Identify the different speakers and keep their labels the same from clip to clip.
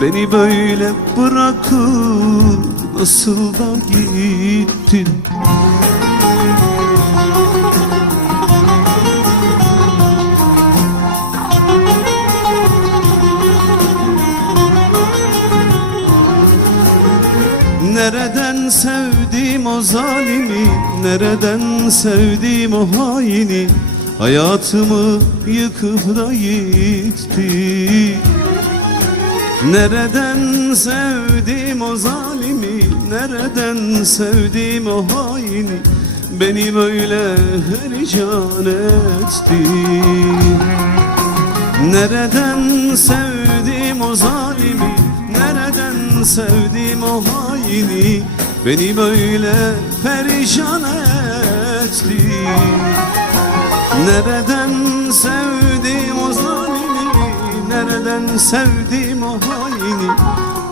Speaker 1: Beni böyle bırakıp nasıl da gittin? Nereden sevdim o zalimi? Nereden sevdim o haini? Hayatımı yıkıp da gitti Nereden sevdim o zalimi? Nereden sevdim o haini? Beni böyle perişan etti. Nereden sevdim o zalimi? Nereden sevdim o haini? Beni böyle perişan etti. Nereden sevdim Nereden sevdim o haini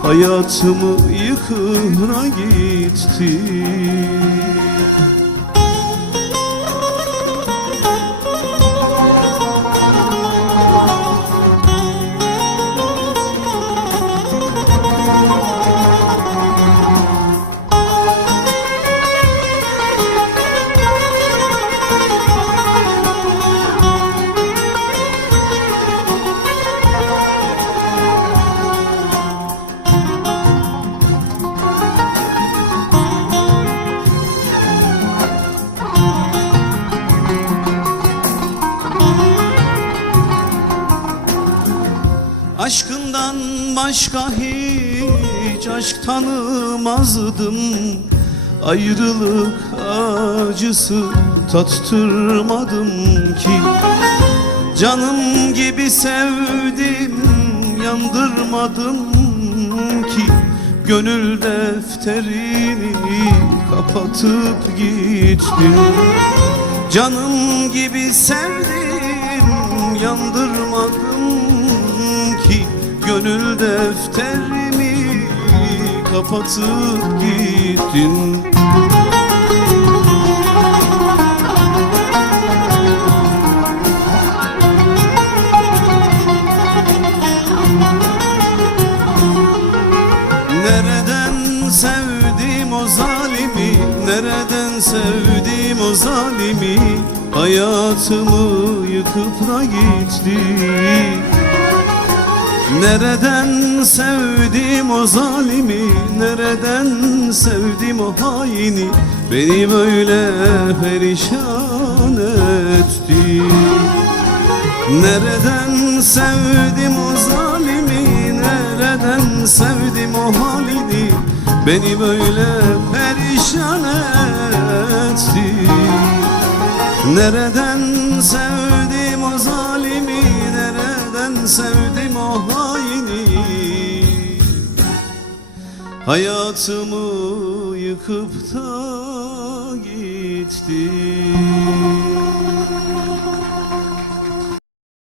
Speaker 1: Hayatımı yıkıra gitti Aşkından başka hiç aşk tanımazdım. Ayrılık acısı tattırmadım ki. Canım gibi sevdim yandırmadım ki. Gönül defterini kapatıp gittim. Canım gibi sevdim Gönül defterimi kapatıp gittin. Nereden sevdim o zalimi? Nereden sevdim o zalimi? Hayatımı yıkıp da gitti Nereden sevdim o zalimi? Nereden sevdim o haini? Beni böyle perişan etti. Nereden sevdim o zalimi? Nereden sevdim o halini? Beni böyle perişan etti. Nereden sevdim o zalimi? Nereden sevdim Hayatımı yıkıp da gitti